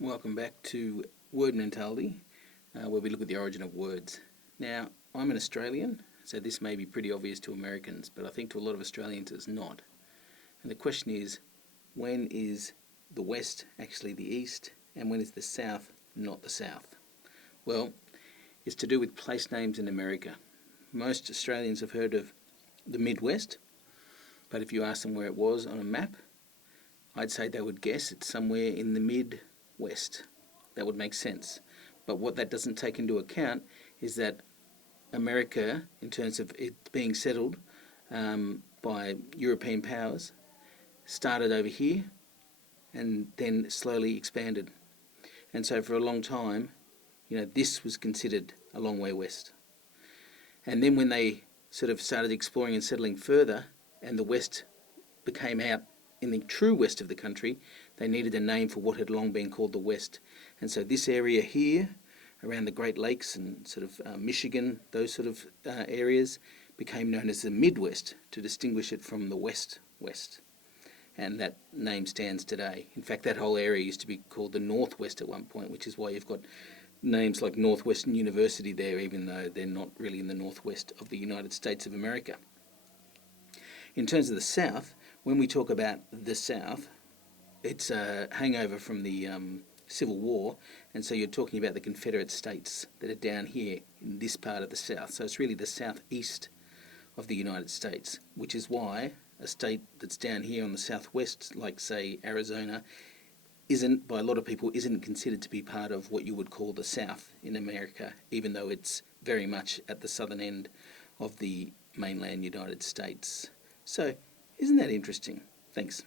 Welcome back to Word Mentality, where we look at the origin of words. Now, I'm an Australian, so this may be pretty obvious to Americans, but I think to a lot of Australians it's not. And the question is, when is the West actually the East, and when is the South not the South? Well, it's to do with place names in America. Most Australians have heard of the Midwest, but if you ask them where it was on a map, I'd say they would guess it's somewhere in the Midwest. That would make sense. But what that doesn't take into account is that America, in terms of it being settled by European powers, started over here and then slowly expanded. And so for a long time, this was considered a long way west. And then when they sort of started exploring and settling further, and the West became out in the true west of the country, they needed a name for what had long been called the West. And so this area here, around the Great Lakes and sort of Michigan, those sort of areas, became known as the Midwest to distinguish it from the West. And that name stands today. In fact, that whole area used to be called the Northwest at one point, which is why you've got names like Northwestern University there, even though they're not really in the northwest of the United States of America. In terms of the South, when we talk about the South, it's a hangover from the Civil War, and so you're talking about the Confederate States that are down here in this part of the South. So it's really the southeast of the United States, which is why a state that's down here on the southwest, like say Arizona, isn't, by a lot of people, isn't considered to be part of what you would call the South in America, even though it's very much at the southern end of the mainland United States. So, isn't that interesting? Thanks.